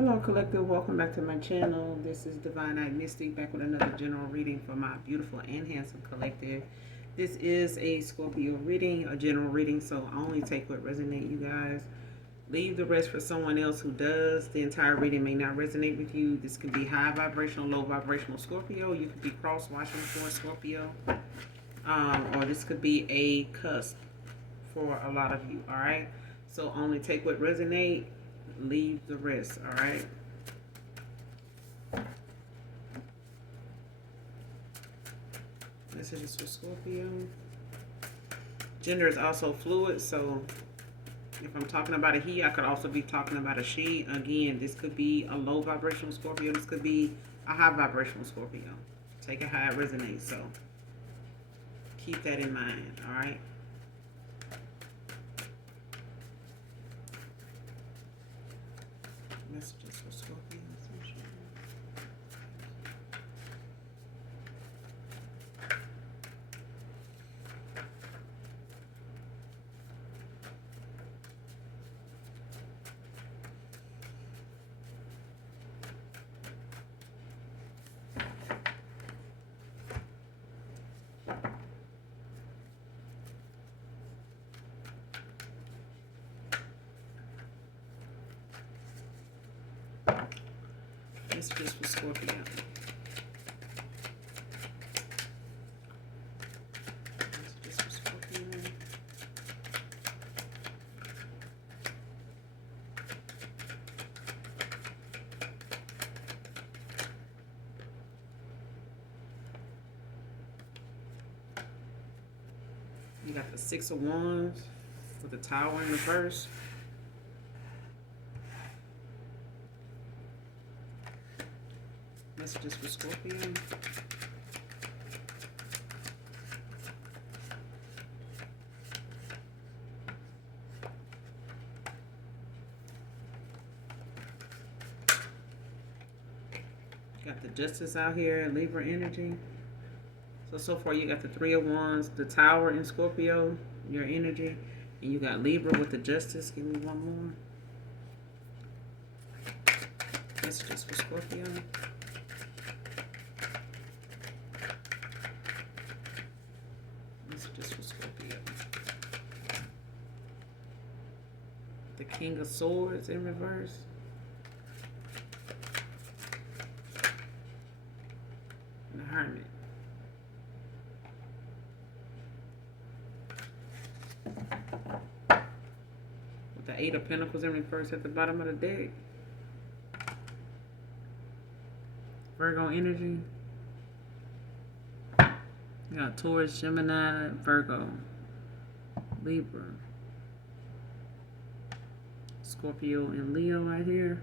Hello Collective, welcome back to my channel. This is Divine Eye Mystic back with another general reading for my beautiful and handsome collective. This is a Scorpio reading, a general reading, so only take what resonates, you guys. Leave the rest for someone else who does. The entire reading may not resonate with you. This could be high vibrational, low vibrational Scorpio. You could be cross-watching for Scorpio. Or this could be a cusp for a lot of you, all right? So only take what resonates. Leave the rest, all right? Messages for Scorpio. Gender is also fluid, so if I'm talking about a he, I could also be talking about a she. Again, this could be a low vibrational Scorpio. This could be a high vibrational Scorpio. Take it how it resonates, so keep that in mind, all right? Messages for Scorpio. Messages for Scorpio. Messages for Scorpio. You got the Six of Wands with the Tower in reverse. Messages for Scorpio. Got the Justice out here, Libra energy. So far you got the Three of Wands, the Tower in Scorpio, your energy. And you got Libra with the Justice. Give me one more. Messages for Scorpio. Messages for Scorpio. The King of Swords in reverse. And the Hermit. With the Eight of Pentacles in reverse at the bottom of the deck. Virgo energy. You got Taurus, Gemini, Virgo, Libra, Scorpio, and Leo right here.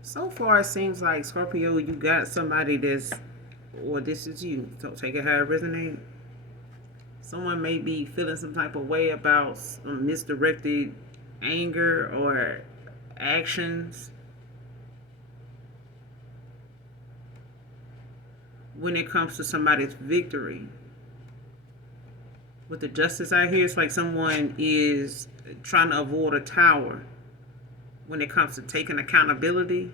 So far, it seems like Scorpio, you got somebody that's, or this is you. So take it how it resonates. Someone may be feeling some type of way about some misdirected anger or actions when it comes to somebody's victory. With the Justice out here, it's like someone is trying to avoid a tower when it comes to taking accountability.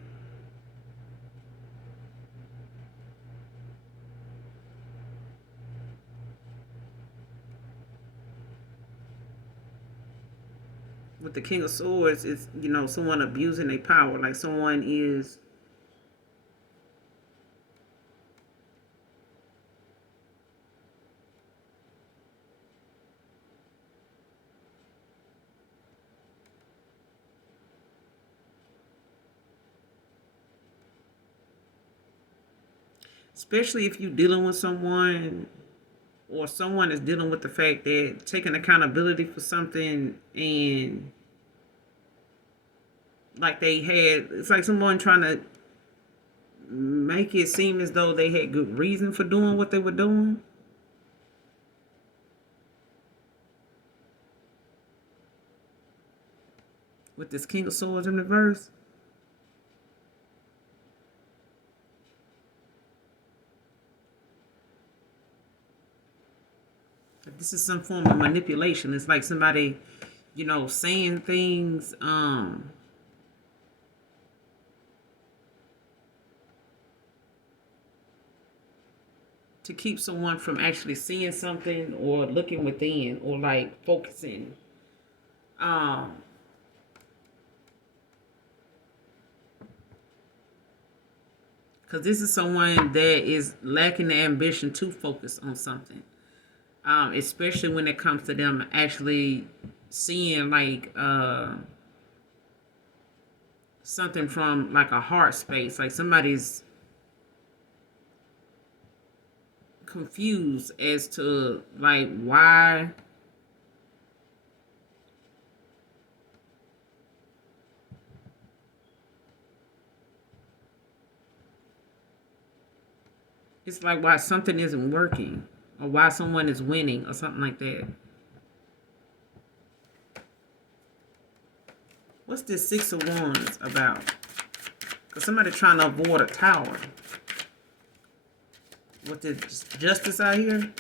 With the King of Swords, it's, someone abusing their power. Like someone is especially if you're dealing with someone or someone is dealing with the fact that taking accountability for something and like they had, it's like someone trying to make it seem as though they had good reason for doing what they were doing. With this King of Swords in reverse. This is some form of manipulation. It's like somebody, saying things, to keep someone from actually seeing something or looking within or like focusing. Because this is someone that is lacking the ambition to focus on something. Especially when it comes to them actually seeing like something from like a heart space, like somebody's confused as to like why it's like why something isn't working or why someone is winning or something like that. What's this Six of Wands about? Because somebody trying to avoid a tower. With the justice out here?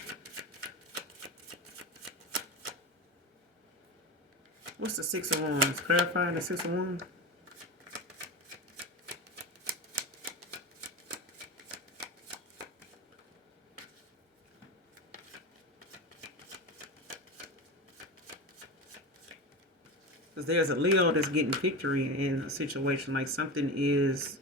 What's the Six of Wands? Clarifying the Six of Wands? Because there's a Leo that's getting victory in a situation, like something is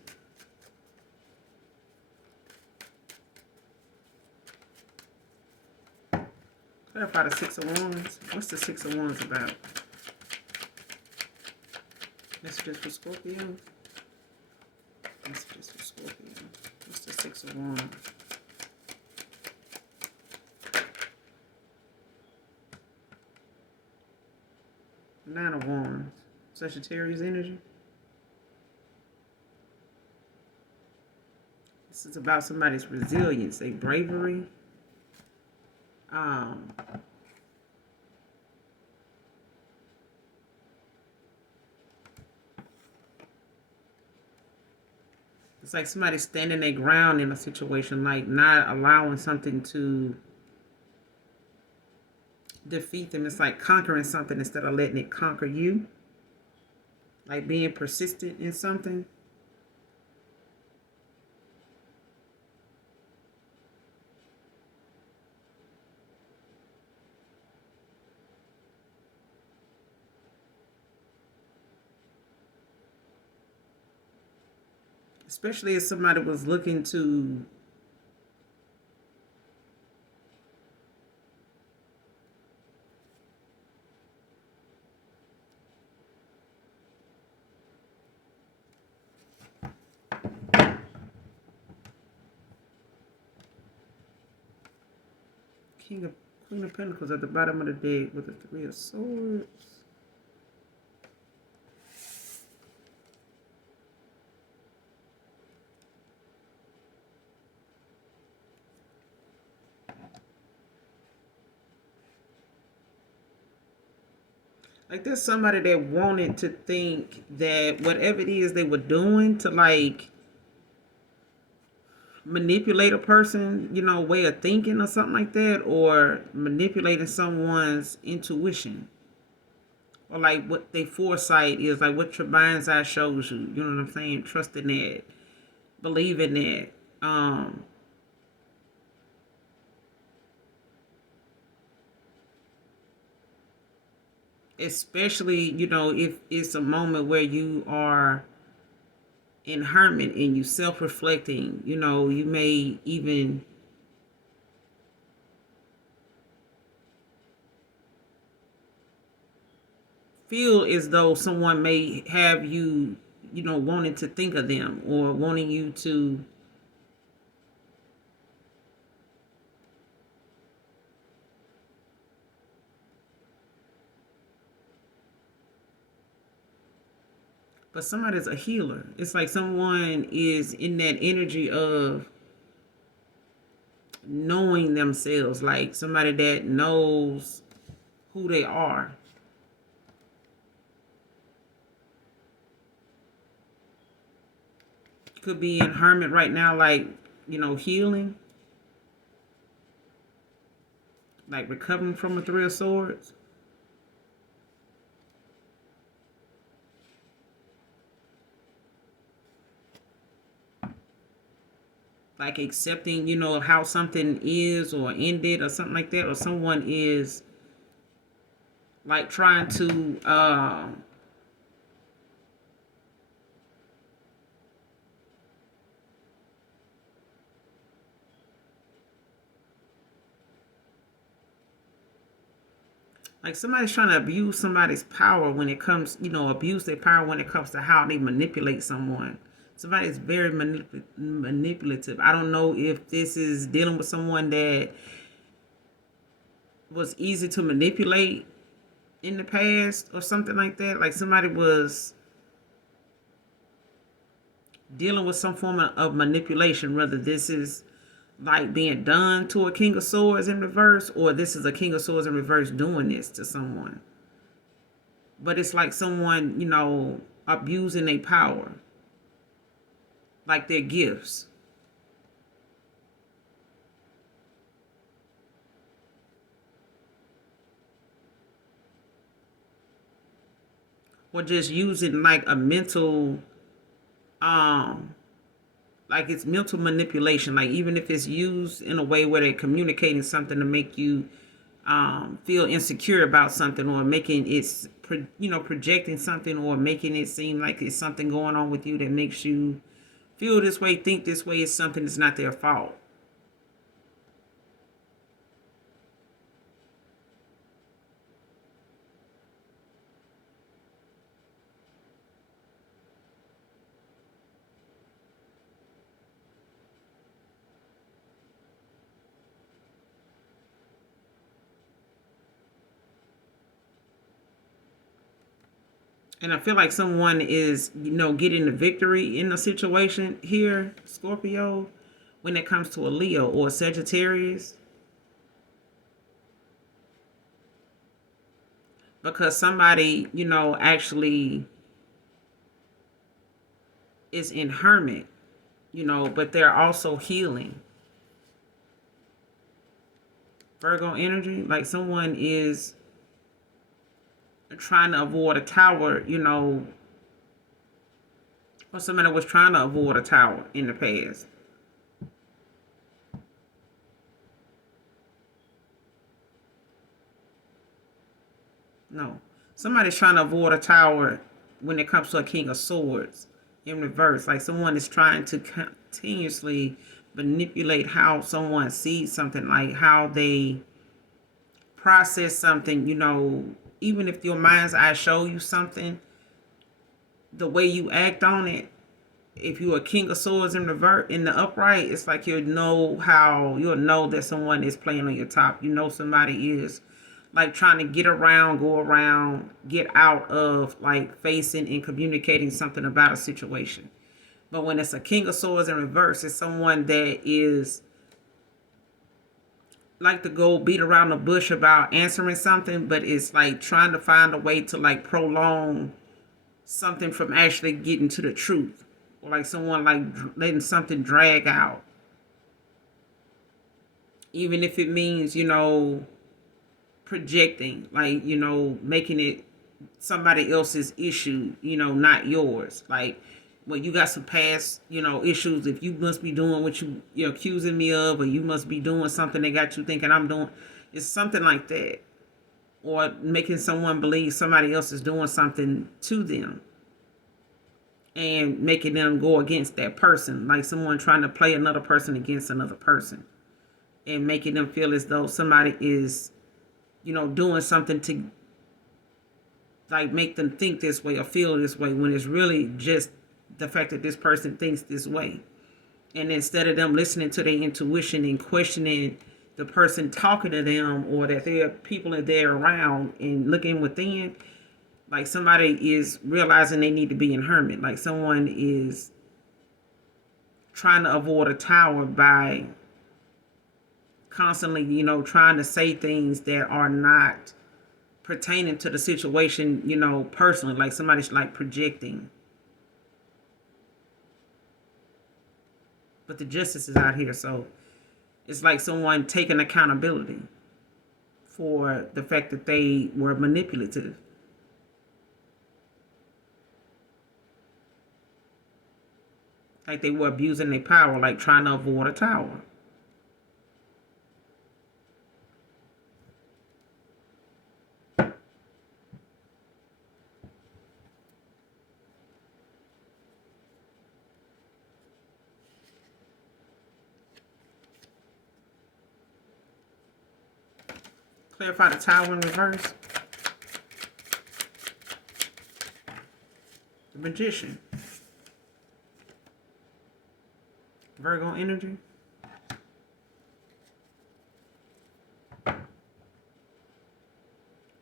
clarify the Six of Wands. What's the Six of Wands about? Messages for Scorpio. Messages for Scorpio. What's the Six of Wands? Nine of Wands. Sagittarius energy. This is about somebody's resilience, their bravery. It's like somebody standing their ground in a situation, like not allowing something to defeat them. It's like conquering something instead of letting it conquer you. Like being persistent in something. Especially if somebody was looking to Queen of Pentacles at the bottom of the deck with the Three of Swords. Like there's somebody that wanted to think that whatever it is they were doing to like manipulate a person, way of thinking or something like that, or manipulating someone's intuition. Or like what their foresight is, like what your mind's eye shows you. You know what I'm saying? Trusting that, believing that. Especially, if it's a moment where you are in hermit and you self-reflecting, you may even feel as though someone may have you, wanting to think of them or wanting you to But somebody's a healer. It's like someone is in that energy of knowing themselves, like somebody that knows who they are. Could be in hermit right now, like, healing, like recovering from a Three of Swords. Like accepting, how something is or ended or something like that, or someone is like trying to like somebody's trying to abuse somebody's power when it comes, abuse their power when it comes to how they manipulate someone. Somebody's very manipulative. I don't know if this is dealing with someone that was easy to manipulate in the past or something like that. Like somebody was dealing with some form of manipulation, whether this is like being done to a King of Swords in reverse, or this is a King of Swords in reverse doing this to someone. But it's like someone, abusing their power, like their gifts. Or just using like a mental, like it's mental manipulation. Like even if it's used in a way where they're communicating something to make you feel insecure about something, or making it, projecting something, or making it seem like it's something going on with you that makes you feel this way, think this way, is something that's not their fault. And I feel like someone is, getting the victory in the situation here, Scorpio, when it comes to a Leo or a Sagittarius. Because somebody, actually is in hermit, but they're also healing. Virgo energy, like someone is trying to avoid a tower, or somebody was trying to avoid a tower in the past. No. Somebody's trying to avoid a tower when it comes to a King of Swords in reverse. Like someone is trying to continuously manipulate how someone sees something, like how they process something, even if your mind's eye show you something, the way you act on it, if you're a King of Swords in revert in the upright, it's like you'll know that someone is playing on your top. Somebody is like trying to go around, get out of like facing and communicating something about a situation. But when it's a King of Swords in reverse, it's someone that is like to go beat around the bush about answering something, but it's like trying to find a way to like prolong something from actually getting to the truth, or like someone like letting something drag out, even if it means projecting, like making it somebody else's issue, not yours. Like, well, you got some past issues. If you must be doing what you're accusing me of, or you must be doing something that got you thinking I'm doing, it's something like that. Or making someone believe somebody else is doing something to them and making them go against that person, like someone trying to play another person against another person, and making them feel as though somebody is doing something to like make them think this way or feel this way, when it's really just the fact that this person thinks this way. And instead of them listening to their intuition and questioning the person talking to them, or that there are people that they're around and looking within, Like somebody is realizing they need to be in hermit. Like someone is trying to avoid a tower by constantly, trying to say things that are not pertaining to the situation, personally. Like somebody's like projecting. But the justice is out here, so it's like someone taking accountability for the fact that they were manipulative. Like they were abusing their power, like trying to avoid a tower. Clarify the tower in reverse. The magician. Virgo energy.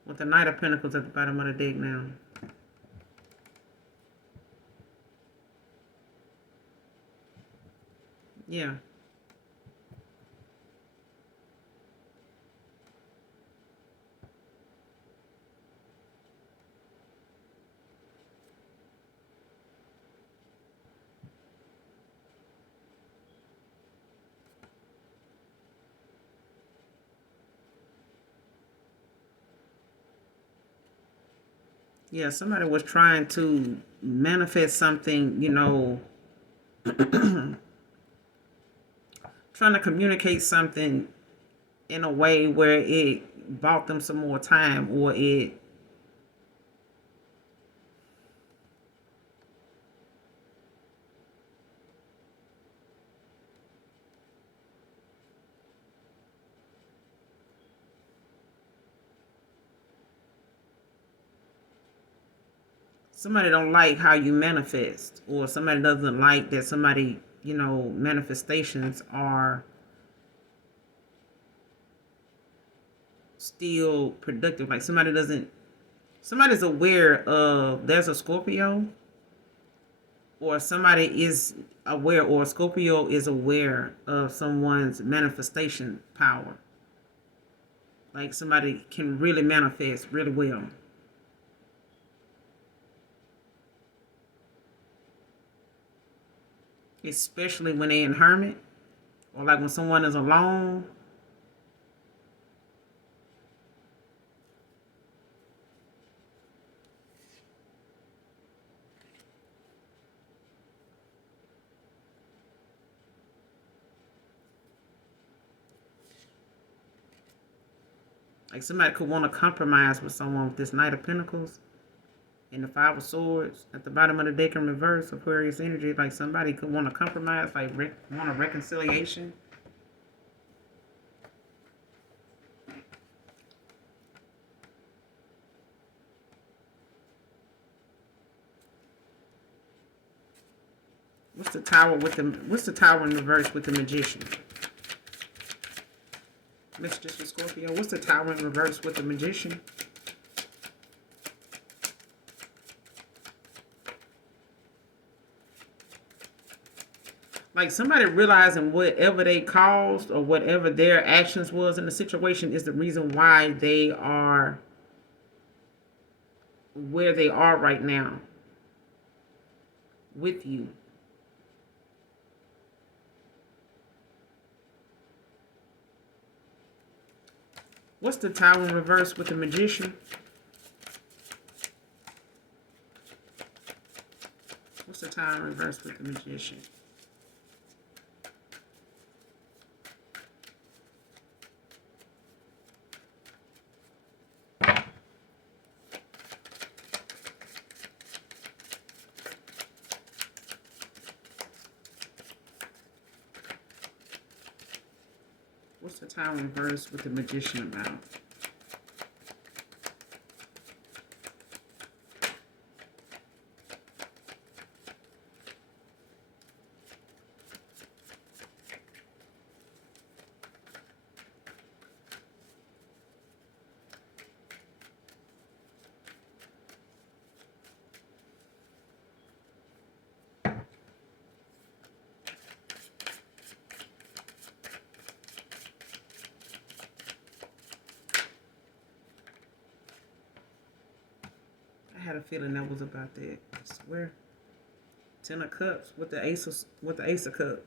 With the Knight of Pentacles at the bottom of the deck now. Yeah. Yeah, somebody was trying to manifest something, trying to communicate something in a way where it bought them some more time, or somebody don't like how you manifest, or somebody doesn't like that somebody, manifestations are still productive. Like somebody's aware of, there's a Scorpio, or somebody is aware, or Scorpio is aware of someone's manifestation power. Like somebody can really manifest really well. Especially when they're in hermit, or like when someone is alone. Like somebody could want to compromise with someone with this Knight of Pentacles and the Five of Swords at the bottom of the deck in reverse, Aquarius energy. Like somebody could want to compromise, like want a reconciliation. What's the tower in reverse with the Magician? Messages for Scorpio. What's the tower in reverse with the Magician? Like somebody realizing whatever they caused or whatever their actions was in the situation is the reason why they are where they are right now with you. What's the tower in reverse with the Magician? What's the tower in reverse with the Magician? What's the tower in reverse with the Magician about? had a feeling that was about that. I swear. 10 of Cups with the Ace of Cups.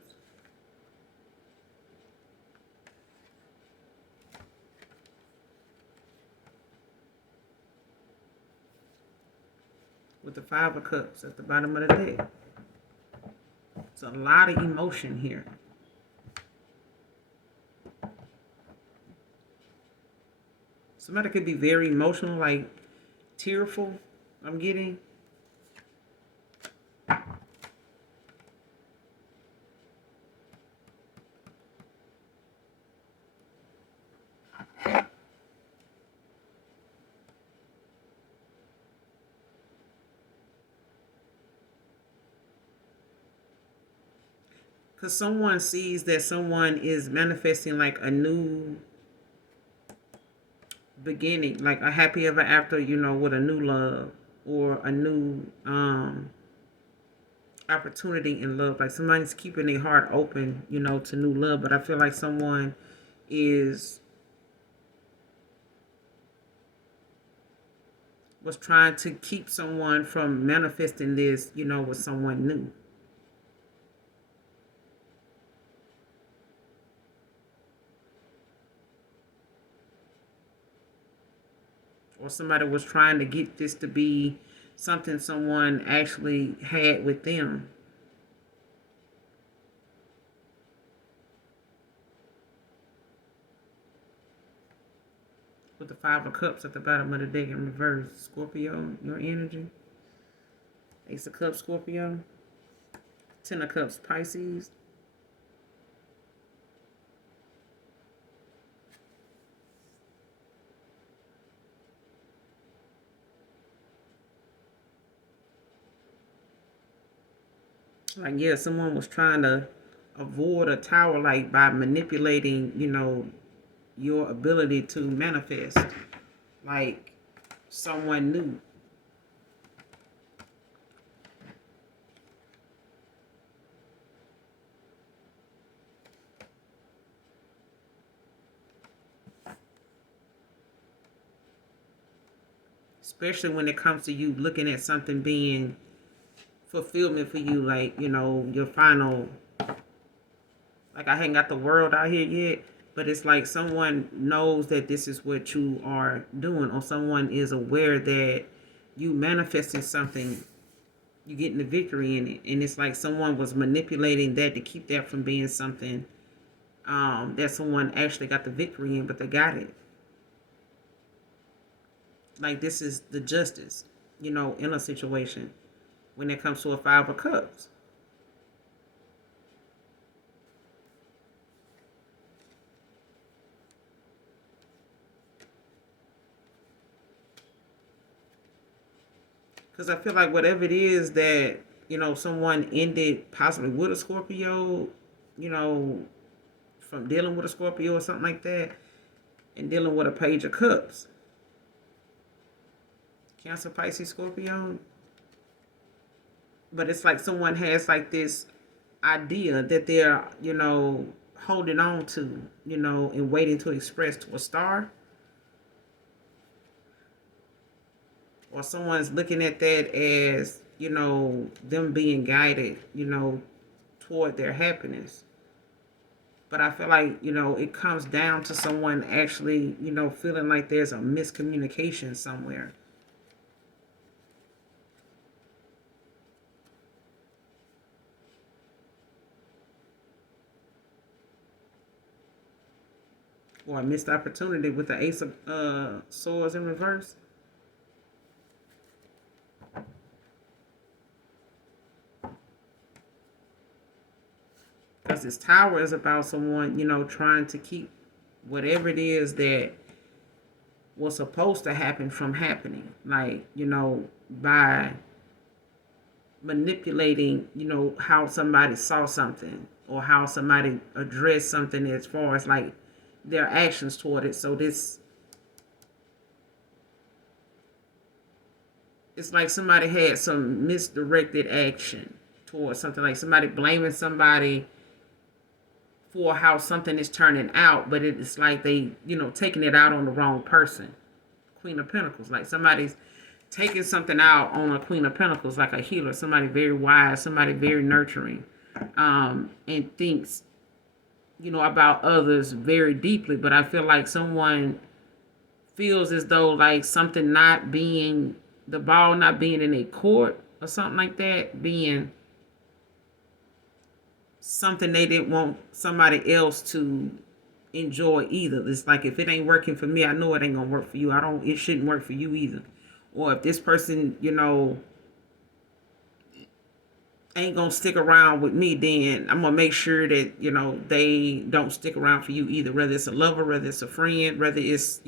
With the 5 of Cups at the bottom of the deck. It's a lot of emotion here. Somebody could be very emotional, like tearful, I'm getting. Because someone sees that someone is manifesting like a new beginning, like a happy ever after, with a new love or a new opportunity in love. Like somebody's keeping their heart open, to new love. But I feel like someone was trying to keep someone from manifesting this, with someone new. Or somebody was trying to get this to be something someone actually had with them. With the 5 of Cups at the bottom of the deck in reverse. Scorpio, your energy. Ace of Cups, Scorpio. 10 of Cups, Pisces. Like, yeah, someone was trying to avoid a tower, like by manipulating, your ability to manifest. Like someone new. Especially when it comes to you looking at something being fulfillment for you, like, your final, like I hadn't got the world out here yet, but it's like someone knows that this is what you are doing, or someone is aware that you manifesting something, you getting the victory in it, and it's like someone was manipulating that to keep that from being something that someone actually got the victory in, but they got it. Like this is the justice, in a situation when it comes to a 5 of Cups. Because I feel like whatever it is that, someone ended possibly with a Scorpio, from dealing with a Scorpio or something like that, and dealing with a Page of Cups. Cancer, Pisces, Scorpio. But it's like someone has like this idea that they're, holding on to, and waiting to express to a star. Or someone's looking at that as, them being guided, toward their happiness. But I feel like, it comes down to someone actually, feeling like there's a miscommunication somewhere. Or a missed opportunity with the Ace of Swords in reverse. Because this Tower is about someone, trying to keep whatever it is that was supposed to happen from happening. Like, by manipulating, how somebody saw something or how somebody addressed something as far as like their actions toward it. So it's like somebody had some misdirected action towards something, like somebody blaming somebody for how something is turning out, but it's like they, taking it out on the wrong person. Queen of Pentacles, like somebody's taking something out on a Queen of Pentacles, like a healer, somebody very wise, somebody very nurturing, and thinks, about others very deeply. But I feel like someone feels as though like something not being, the ball not being in a court or something like that, being something they didn't want somebody else to enjoy either. It's like, if it ain't working for me, I know it ain't gonna work for you. It shouldn't work for you either. Or if this person, ain't gonna stick around with me, then I'm gonna make sure that, they don't stick around for you either. Whether it's a lover, whether it's a friend, whether it's,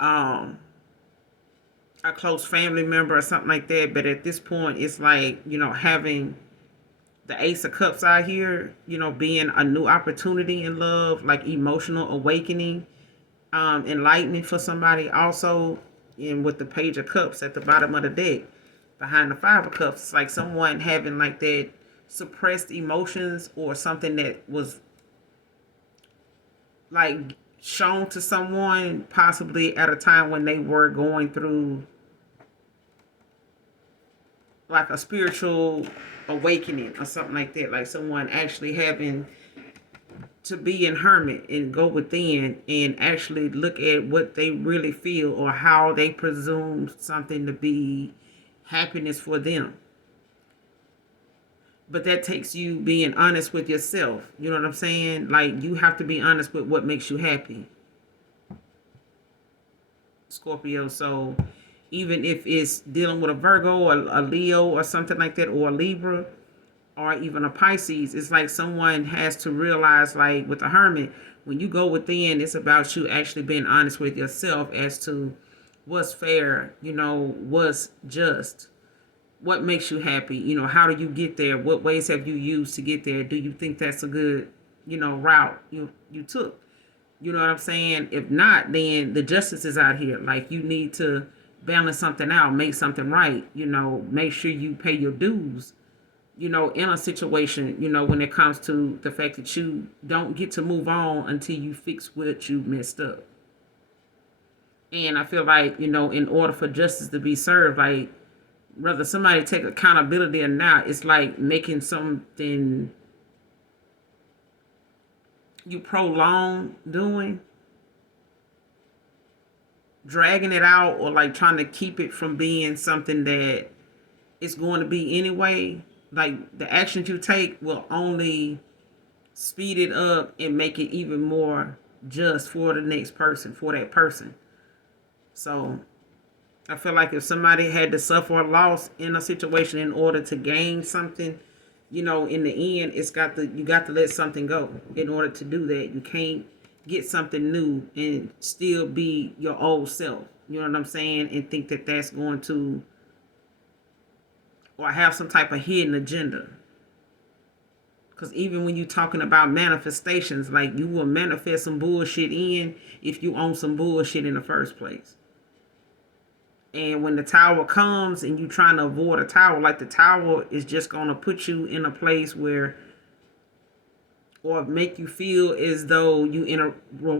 um, a close family member or something like that. But at this point, it's like, having the Ace of Cups out here, being a new opportunity in love, like emotional awakening, enlightening for somebody also. And with the Page of Cups at the bottom of the deck, behind the Five of Cups, it's like someone having like that suppressed emotions, or something that was like shown to someone possibly at a time when they were going through like a spiritual awakening or something like that. Like someone actually having to be in hermit and go within and actually look at what they really feel, or how they presume something to be happiness for them. But that takes you being honest with yourself. You know what I'm saying? Like, you have to be honest with what makes you happy, Scorpio. So even if it's dealing with a Virgo or a Leo or something like that, or a Libra, or even a Pisces, it's like someone has to realize, like with the Hermit, when you go within, it's about you actually being honest with yourself as to what's fair, what's just, what makes you happy, how do you get there, what ways have you used to get there, do you think that's a good, route you took, you know what I'm saying? If not, then the justice is out here. Like, you need to balance something out, make something right, make sure you pay your dues, in a situation, when it comes to the fact that you don't get to move on until you fix what you messed up. And I feel like, in order for justice to be served, like, whether somebody take accountability or not, it's like making something you prolong doing, dragging it out, or like trying to keep it from being something that it's going to be anyway. Like, the actions you take will only speed it up and make it even more just for the next person, for that person. So I feel like if somebody had to suffer a loss in a situation in order to gain something, in the end, you got to let something go in order to do that. You can't get something new and still be your old self. You know what I'm saying? And think that that's going to, or have some type of hidden agenda. Because even when you're talking about manifestations, like, you will manifest some bullshit in if you own some bullshit in the first place. And when the tower comes and you trying to avoid a tower, like, the tower is just going to put you in a place where, or make you feel as though you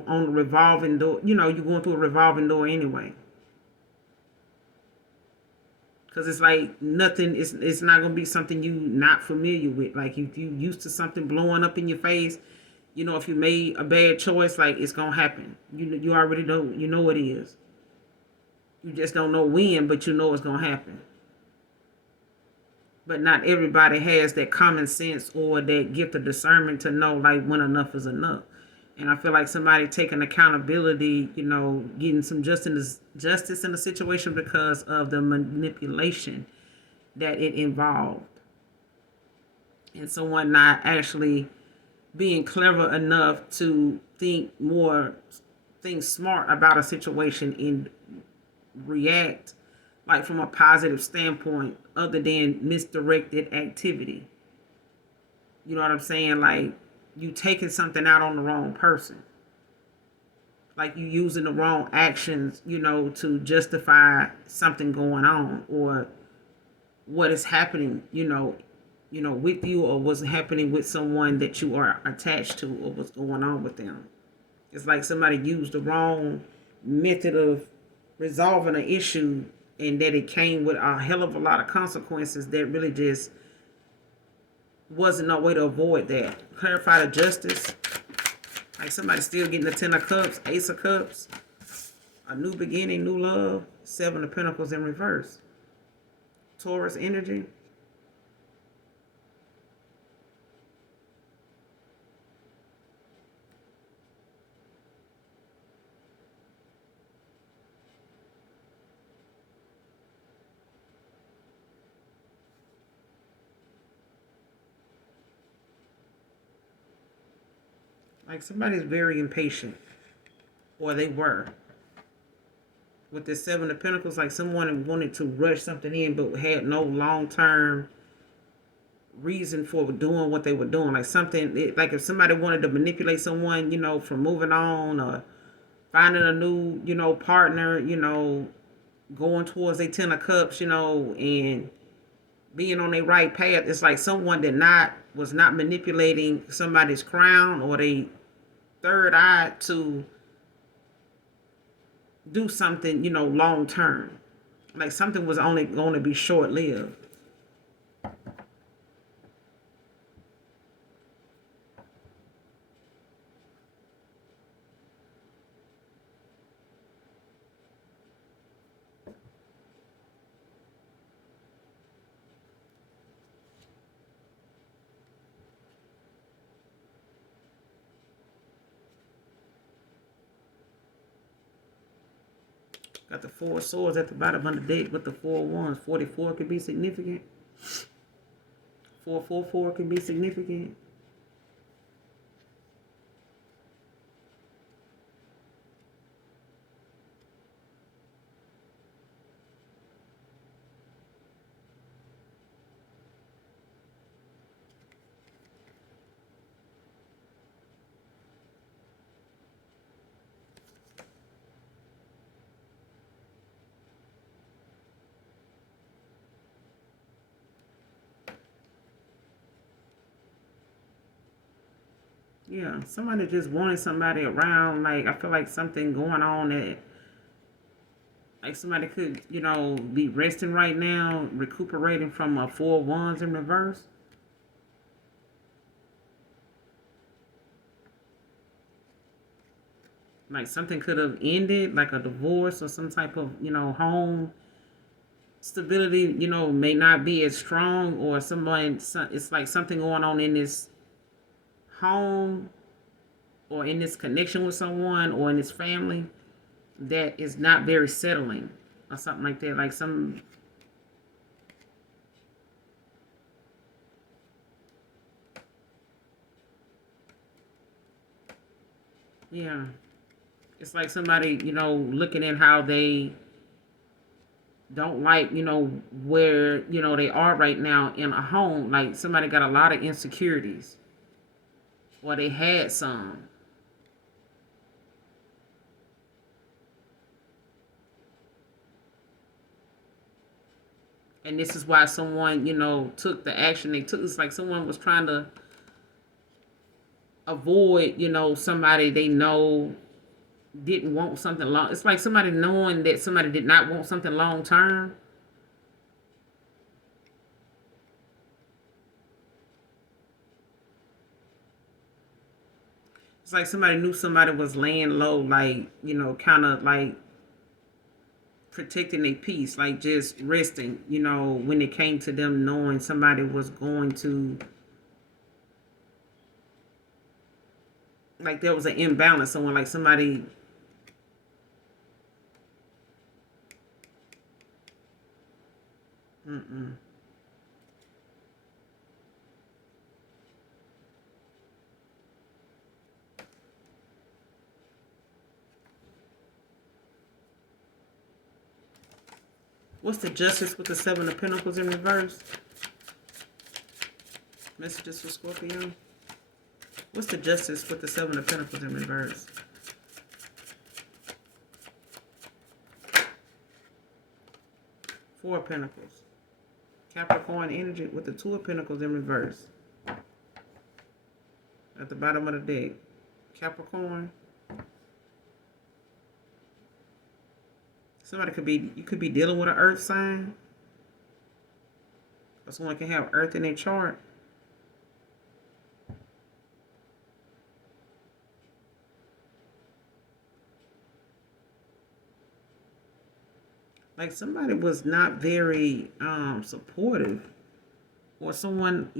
on a revolving door. You're going through a revolving door anyway. Because it's like nothing, it's not going to be something you not familiar with. Like, if you used to something blowing up in your face, if you made a bad choice, like, it's going to happen. You already know, it is. You just don't know when, but it's going to happen. But not everybody has that common sense or that gift of discernment to know, like, when enough is enough. And I feel like somebody taking accountability, getting some justice in the situation because of the manipulation that it involved. And someone not actually being clever enough to think smart about a situation and react like from a positive standpoint other than misdirected activity. You know what I'm saying? Like, you taking something out on the wrong person. Like, you using the wrong actions, to justify something going on, or what is happening, with you, or what's happening with someone that you are attached to, or what's going on with them. It's like somebody used the wrong method of resolving an issue and that it came with a hell of a lot of consequences that really just wasn't no way to avoid that. Clarify the justice. Like somebody still getting the 10 of cups, ace of cups, a new beginning, new love, 7 of pentacles in reverse. Taurus energy. Like somebody's very impatient, or they were. With this 7 of pentacles, like someone wanted to rush something in but had no long-term reason for doing what they were doing. Like something, like if somebody wanted to manipulate someone, from moving on or finding a new, partner, going towards a 10 of cups, and being on a right path. It's like someone that was not manipulating somebody's crown or they third eye to do something, long term. Like something was only going to be short lived. Got the 4 of swords at the bottom of the deck with the 4 of wands. 44 could be significant. 444 could be significant. Yeah, somebody just wanted somebody around. Like, I feel like something going on that, like, somebody could, be resting right now, recuperating from a 4 of wands in reverse. Like, something could have ended, like a divorce or some type of, home stability, may not be as strong, or it's like something going on in this home or in this connection with someone or in this family that is not very settling or something like that. Like yeah, it's like somebody, looking at how they don't like, where, they are right now in a home. Like somebody got a lot of insecurities, or they had some. And this is why someone, took the action they took. It's like someone was trying to avoid, somebody they know didn't want something long. It's like somebody knowing that somebody did not want something long term. It's like somebody knew somebody was laying low, like, kind of like protecting their peace, like just resting, when it came to them knowing somebody was going to, like there was an imbalance, someone like somebody. Mm-mm. What's the justice with the 7 of pentacles in reverse? Messages for Scorpio. What's the justice with the 7 of pentacles in reverse? Four of pentacles. Capricorn energy with the 2 of pentacles in reverse. At the bottom of the deck. Capricorn. You could be dealing with an earth sign, or someone can have earth in their chart. Like somebody was not very supportive, or someone,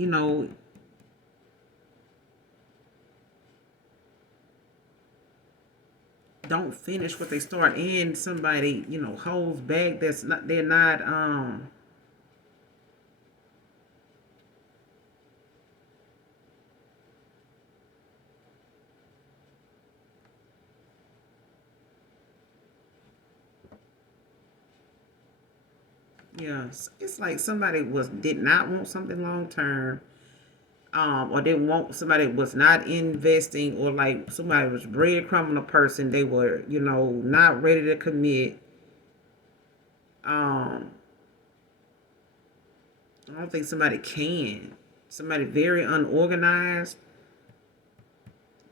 don't finish what they start, and somebody, holds back. That's not, they're not yeah, it's like somebody did not want something long term, or they want somebody was not investing, or like somebody was breadcrumbing a person. They were, not ready to commit. Um, I don't think somebody can. Somebody very unorganized,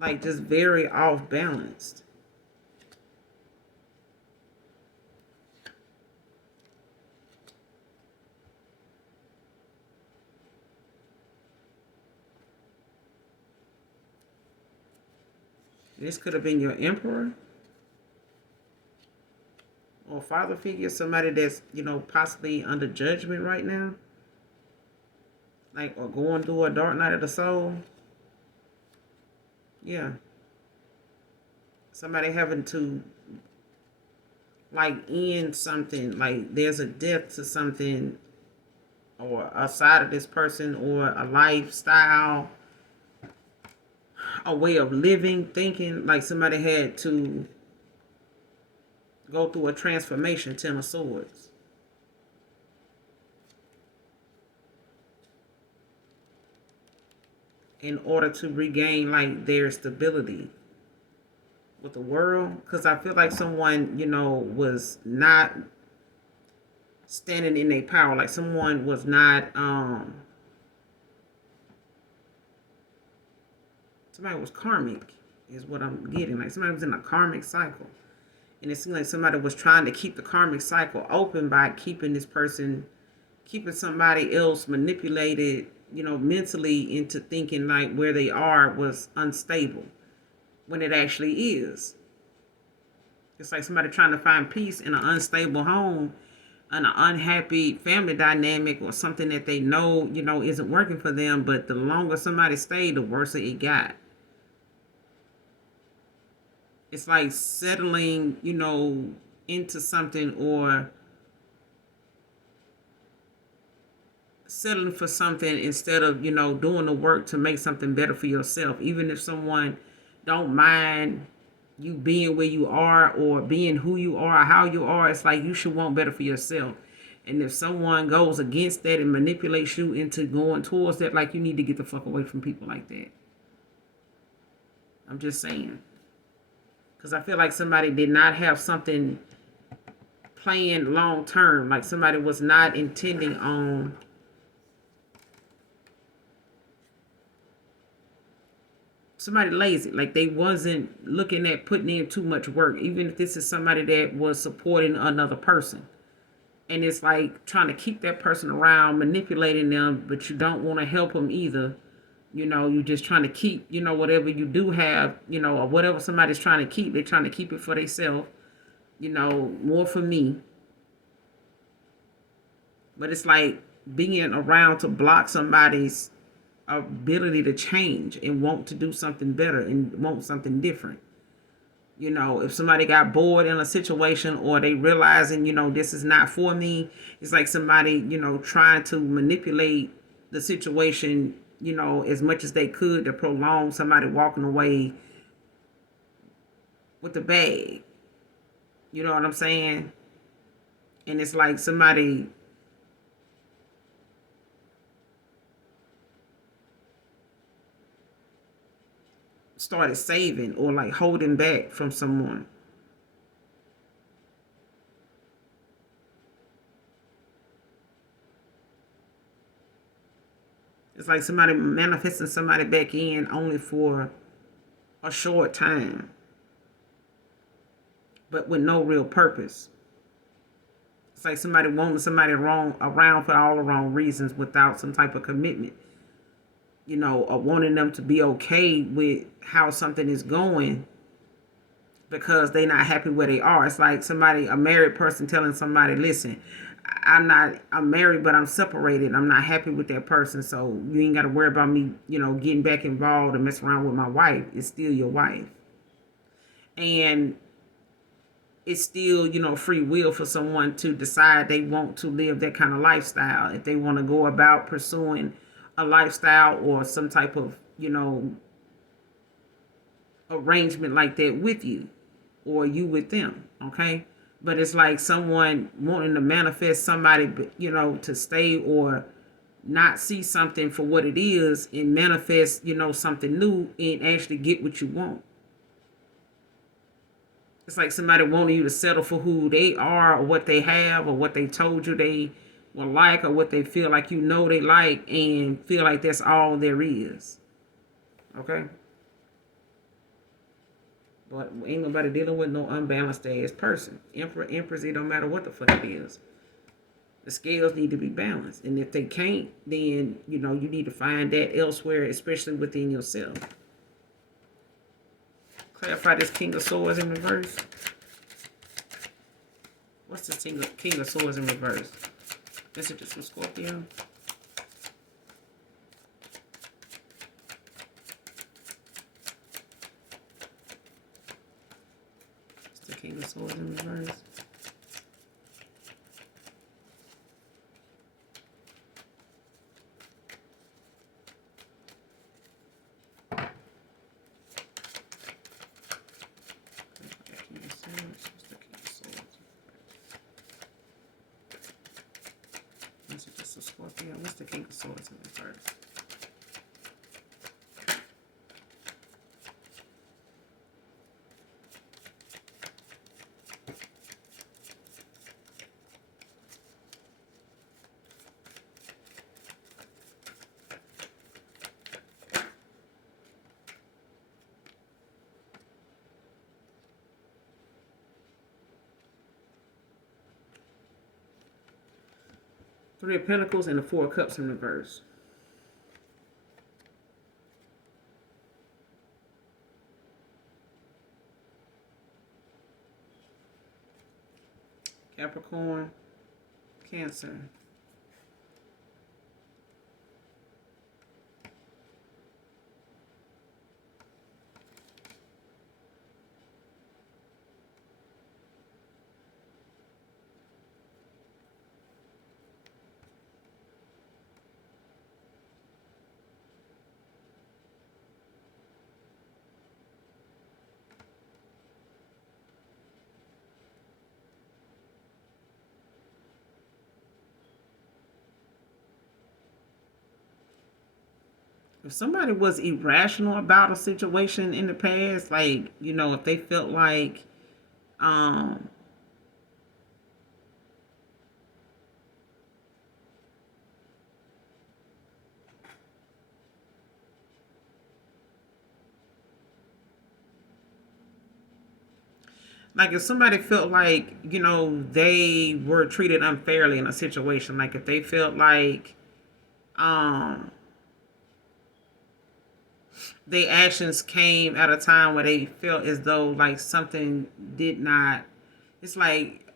like just very off balanced. This could have been your emperor or father figure, somebody that's, possibly under judgment right now, like, or going through a dark night of the soul. Yeah. Somebody having to, like, end something, like there's a death to something, or a side of this person, or a lifestyle, a way of living, thinking, like somebody had to go through a transformation. Ten of Swords. In order to regain, like, their stability with the world. Because I feel like someone, was not standing in their power. Like someone was not, somebody was karmic, is what I'm getting. Like somebody was in a karmic cycle. And it seemed like somebody was trying to keep the karmic cycle open by keeping somebody else manipulated, mentally into thinking like where they are was unstable when it actually is. It's like somebody trying to find peace in an unstable home, an unhappy family dynamic, or something that they know, isn't working for them. But the longer somebody stayed, the worse it got. It's like settling, into something, or settling for something instead of, doing the work to make something better for yourself. Even if someone don't mind you being where you are, or being who you are, or how you are, it's like you should want better for yourself. And if someone goes against that and manipulates you into going towards that, like, you need to get the fuck away from people like that. I'm just saying. Because I feel like somebody did not have something planned long term. Like somebody was not intending on somebody lazy. Like they wasn't looking at putting in too much work. Even if this is somebody that was supporting another person. And it's like trying to keep that person around, manipulating them, but you don't want to help them either. You're just trying to keep, whatever you do have, or whatever somebody's trying to keep, they're trying to keep it for themselves, more for me. But it's like being around to block somebody's ability to change and want to do something better and want something different. If somebody got bored in a situation, or they realizing, this is not for me, it's like somebody, trying to manipulate the situation, as much as they could to prolong somebody walking away with the bag. You know what I'm saying? And it's like somebody started saving, or like holding back from someone. It's like somebody manifesting somebody back in only for a short time, but with no real purpose. It's like somebody wanting somebody wrong around for all the wrong reasons without some type of commitment. Or wanting them to be okay with how something is going because they're not happy where they are. It's like a married person telling somebody, listen, I'm married, but I'm separated. I'm not happy with that person. So you ain't got to worry about me, getting back involved and mess around with my wife. It's still your wife. And it's still, free will for someone to decide they want to live that kind of lifestyle. If they want to go about pursuing a lifestyle or some type of, arrangement like that with you or you with them. Okay. But it's like someone wanting to manifest somebody, to stay or not see something for what it is and manifest, something new and actually get what you want. It's like somebody wanting you to settle for who they are or what they have or what they told you they will like or what they feel like they like and feel like that's all there is. Okay? But ain't nobody dealing with no unbalanced ass person. Emperor, empress, it don't matter what the fuck it is. The scales need to be balanced. And if they can't, then, you need to find that elsewhere, especially within yourself. Clarify this King of Swords in reverse. What's this King of Swords in reverse? Messages from Scorpio. It's the King of Swords in reverse. Scorpio. What's the King of Swords in reverse? Three of Pentacles and the Four of Cups in reverse. Capricorn, Cancer. If somebody was irrational about a situation in the past, like, if they felt like, if somebody felt like, they were treated unfairly in a situation, like if they felt like, their actions came at a time where they felt as though like something did not, it's like,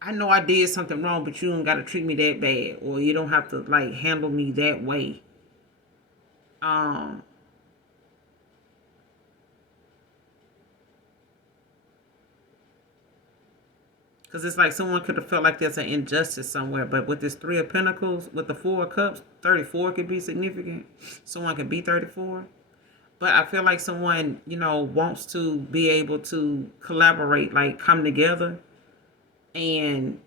I know I did something wrong, but you don't got to treat me that bad, or you don't have to like handle me that way. Because it's like someone could have felt like there's an injustice somewhere, but with this Three of Pentacles, with the Four of Cups, 34 could be significant. Someone could be 34. But I feel like someone, wants to be able to collaborate, like come together and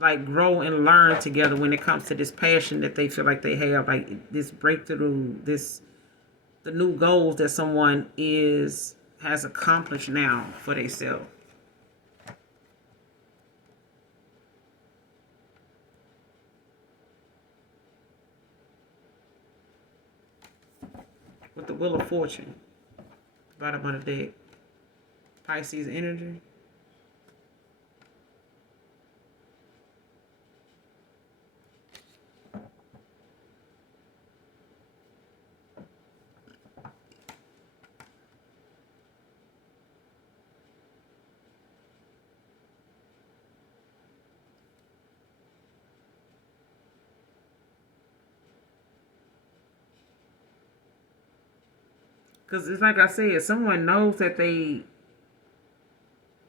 like grow and learn together when it comes to this passion that they feel like they have, like this breakthrough, the new goals that someone has accomplished now for themselves. With the Wheel of Fortune, bottom of the deck, Pisces energy. Because it's like I said, someone knows that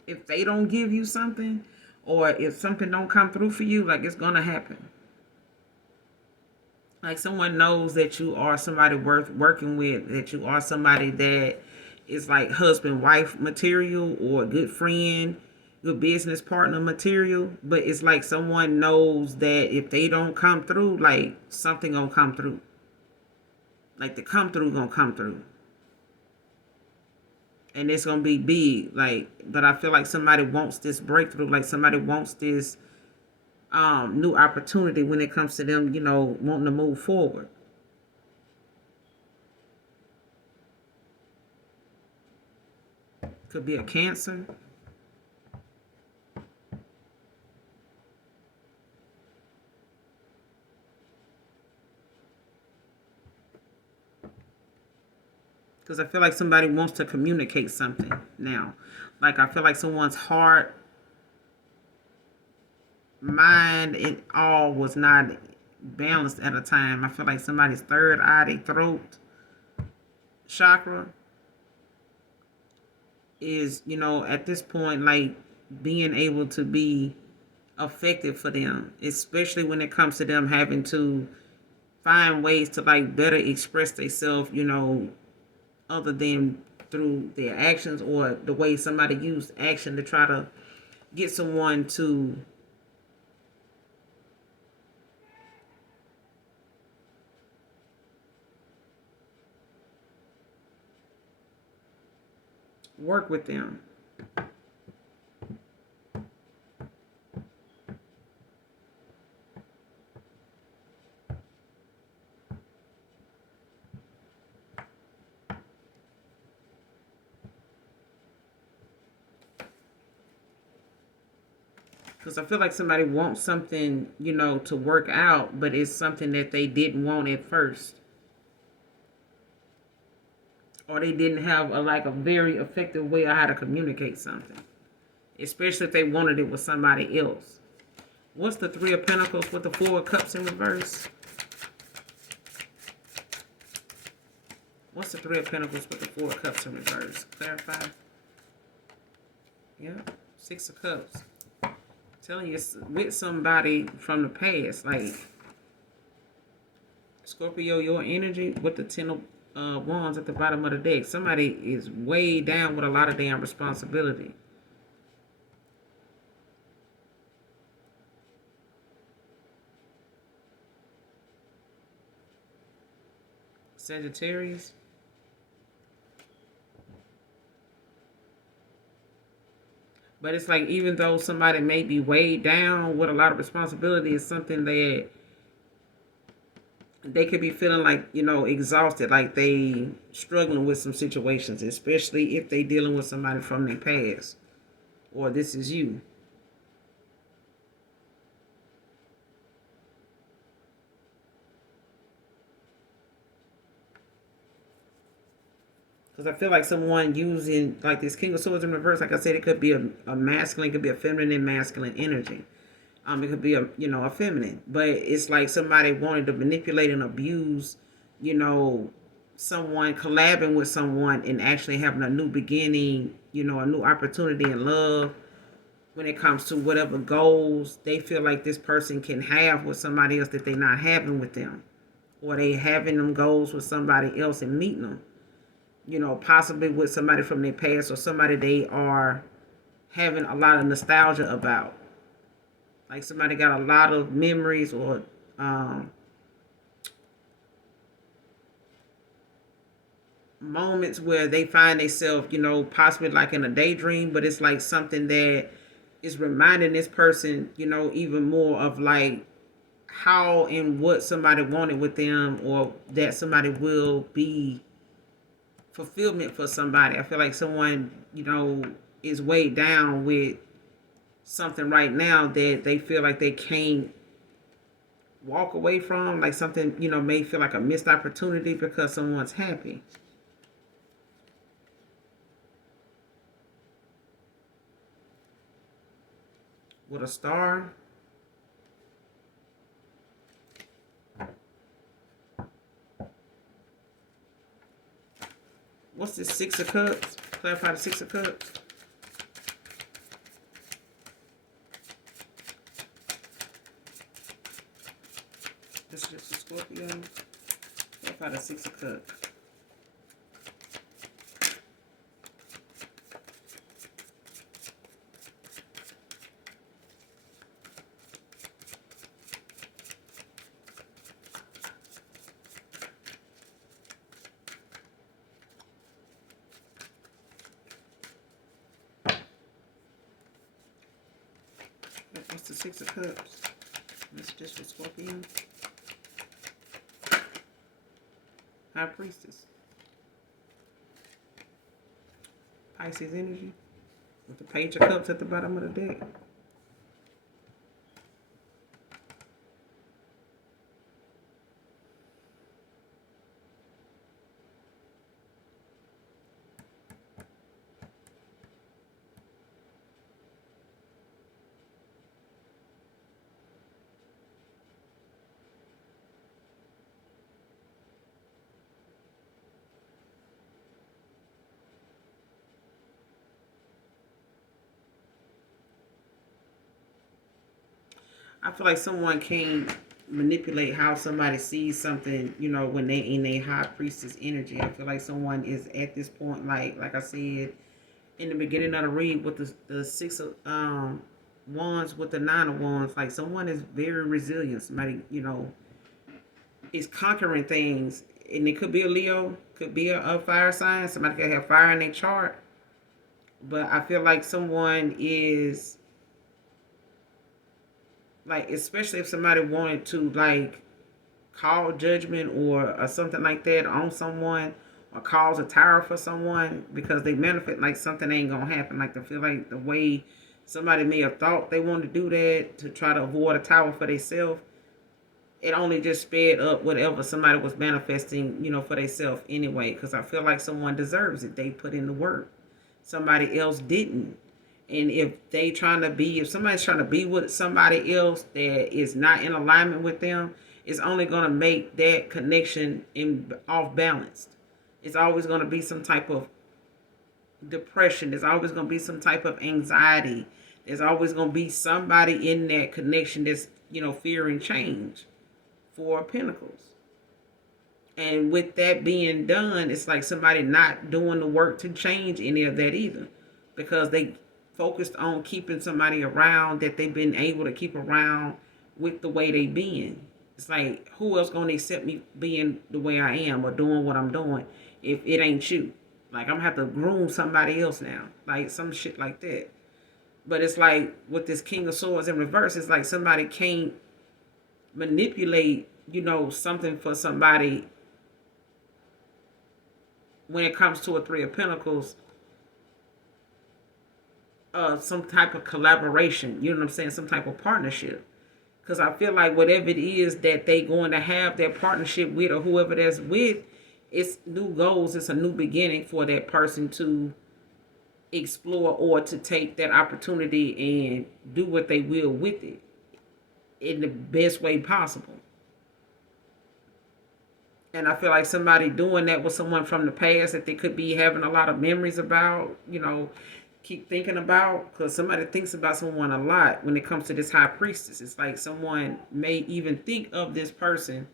if they don't give you something, or if something don't come through for you, like it's gonna happen. Like someone knows that you are somebody worth working with, that you are somebody that is like husband wife material, or a good friend, good business partner material. But it's like someone knows that if they don't come through, like something gonna come through. Like the come through gonna come through. And it's gonna be big. Like, but I feel like somebody wants this breakthrough, like somebody wants this new opportunity when it comes to them, wanting to move forward. Could be a Cancer. Because I feel like somebody wants to communicate something now. Like I feel like someone's heart, mind, it all was not balanced at a time. I feel like somebody's third eye, their throat chakra is, at this point, like being able to be effective for them, especially when it comes to them having to find ways to like better express themselves, other than through their actions, or the way somebody used action to try to get someone to work with them. Because I feel like somebody wants something, to work out, but it's something that they didn't want at first. Or they didn't have a very effective way of how to communicate something. Especially if they wanted it with somebody else. What's the Three of Pentacles with the Four of Cups in reverse? What's the Three of Pentacles with the Four of Cups in reverse? Clarify. Yeah. Six of Cups. Telling you, it's with somebody from the past. Like, Scorpio, your energy with the Ten of Wands at the bottom of the deck. Somebody is way down with a lot of damn responsibility. Sagittarius. But it's like, even though somebody may be weighed down with a lot of responsibility, it's something that they could be feeling like, exhausted, like they struggling with some situations, especially if they dealing with somebody from their past, or this is you. Because I feel like someone using, like this King of Swords in reverse, like I said, it could be a masculine, it could be a feminine and masculine energy. It could be a feminine. But it's like somebody wanted to manipulate and abuse, someone collabing with someone and actually having a new beginning, a new opportunity in love when it comes to whatever goals they feel like this person can have with somebody else that they're not having with them. Or they having them goals with somebody else and meeting them. Possibly with somebody from their past, or somebody they are having a lot of nostalgia about. Like somebody got a lot of memories, or moments where they find themselves, possibly like in a daydream, but it's like something that is reminding this person, even more of like how and what somebody wanted with them, or that somebody will be fulfillment for somebody. I feel like someone, is weighed down with something right now that they feel like they can't walk away from. Like something, may feel like a missed opportunity because someone's happy. With a star. What's this? Six of Cups. Clarify the Six of Cups. This is just a Scorpio. Clarify the Six of Cups. What's the Six of Cups? This is just for Scorpio. High Priestess. Pisces energy. With the Page of Cups at the bottom of the deck. I feel like someone can manipulate how somebody sees something, you know, when they in a high priestess energy. I feel like someone is at this point, like I said in the beginning of the read with the Six of Wands with the Nine of Wands. Like someone is very resilient. Somebody, you know, is conquering things, and it could be a Leo, could be a fire sign. Somebody could have fire in their chart, but I feel like someone is like, especially if somebody wanted to like call judgment or something like that on someone, or cause a tower for someone because they manifest like something ain't gonna happen. Like they feel like the way somebody may have thought they wanted to do that to try to avoid a tower for themselves, it only just sped up whatever somebody was manifesting, you know, for themselves anyway. Because I feel like someone deserves it. They put in the work. Somebody else didn't. And if somebody's trying to be with somebody else that is not in alignment with them, it's only going to make that connection off balanced. It's always going to be some type of depression. There's always going to be some type of anxiety. There's always going to be somebody in that connection that's, you know, fearing change. Four of Pentacles. And with that being done, it's like somebody not doing the work to change any of that either, because they focused on keeping somebody around that they've been able to keep around with the way they been. It's like, who else gonna accept me being the way I am or doing what I'm doing if it ain't you? Like, I'm gonna have to groom somebody else now, like some shit like that. But it's like with this King of Swords in reverse, it's like somebody can't manipulate, you know, something for somebody when it comes to a Three of Pentacles. Some type of collaboration, you know what I'm saying, some type of partnership. Because I feel like whatever it is that they going to have that partnership with, or whoever that's with, it's new goals. It's a new beginning for that person to explore or to take that opportunity and do what they will with it in the best way possible. And I feel like somebody doing that with someone from the past that they could be having a lot of memories about, you know, keep thinking about, because somebody thinks about someone a lot when it comes to this high priestess. It's like someone may even think of this person,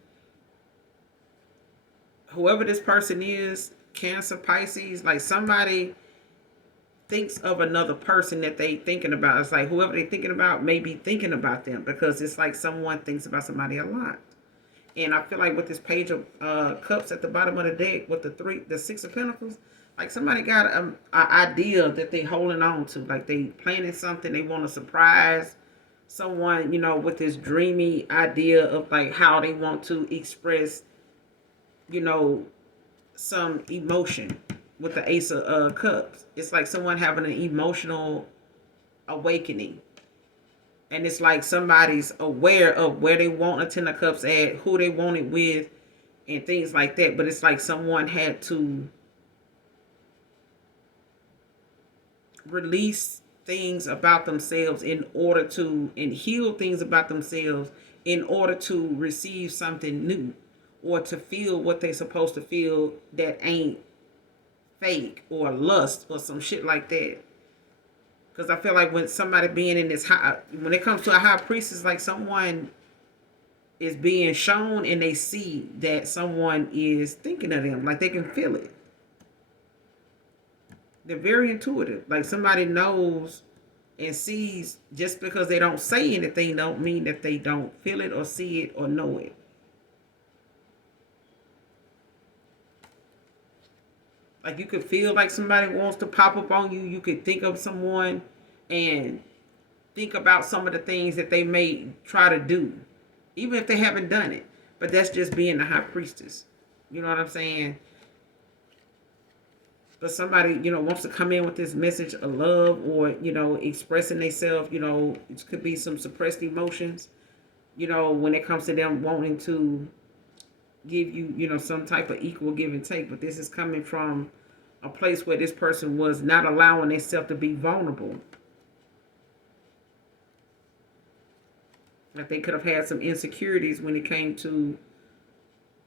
whoever this person is, Cancer, Pisces, like somebody thinks of another person that they thinking about. It's like whoever they thinking about may be thinking about them, because it's like someone thinks about somebody a lot. And I feel like with this Page of Cups at the bottom of the deck with the Six of Pentacles, like somebody got an idea that they holding on to. Like they planning something, they want to surprise someone, you know, with this dreamy idea of like how they want to express, you know, some emotion with the Ace of Cups. It's like someone having an emotional awakening. And it's like somebody's aware of where they want a Ten of Cups at, who they want it with, and things like that. But it's like someone had to release things about themselves in order to, and heal things about themselves in order to receive something new, or to feel what they're supposed to feel that ain't fake or lust or some shit like that. Because I feel like when somebody being in this high, when it comes to a high priest, it's like someone is being shown and they see that someone is thinking of them. Like they can feel it. They're very intuitive. Like somebody knows and sees. Just because they don't say anything don't mean that they don't feel it or see it or know it. Like you could feel like somebody wants to pop up on you. You could think of someone and think about some of the things that they may try to do, even if they haven't done it. But that's just being the high priestess. You know what I'm saying? But somebody, wants to come in with this message of love or, expressing themselves, it could be some suppressed emotions, when it comes to them wanting to give you, some type of equal give and take. But this is coming from a place where this person was not allowing themselves to be vulnerable. Like they could have had some insecurities when it came to,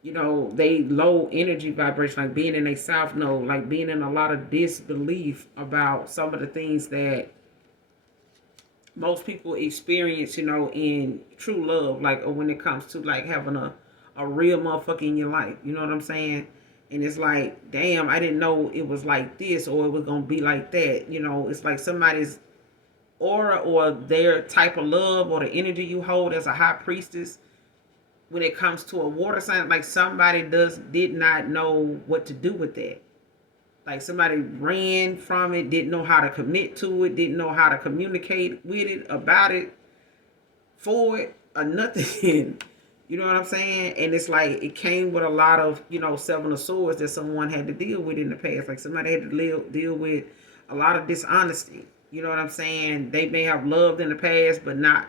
they low energy vibration, like being in a south node, like being in a lot of disbelief about some of the things that most people experience, in true love, like or when it comes to like having a real motherfucker in your life. You know what I'm saying? And it's like, damn, I didn't know it was like this or it was gonna be like that. It's like somebody's aura or their type of love or the energy you hold as a high priestess when it comes to a water sign, like somebody did not know what to do with that. Like somebody ran from it, didn't know how to commit to it, didn't know how to communicate with it, about it, for it, or nothing. You know what I'm saying? And it's like it came with a lot of, Seven of Swords that someone had to deal with in the past. Like somebody had to deal with a lot of dishonesty. You know what I'm saying? They may have loved in the past, but not.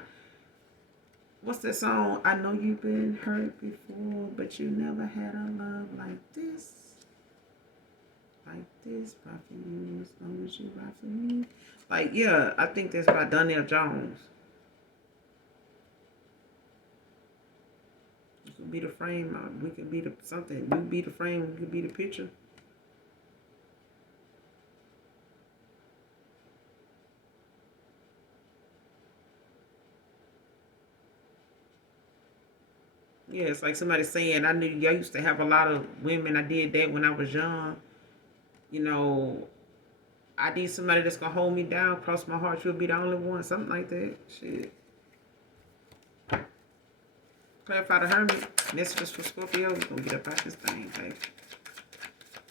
What's that song? I know you've been hurt before, but you never had a love like this. Like this, ride for you as long as you ride for me. Like, yeah, I think that's by Donnell Jones. You can be the frame, we can be the something. You be the frame, we can be the picture. Yeah, it's like somebody saying, I used to have a lot of women. I did that when I was young. I need somebody that's going to hold me down, cross my heart. You'll be the only one. Something like that. Shit. Clarify the Hermit. Messages for Scorpio. We're going to get up out this thing, baby.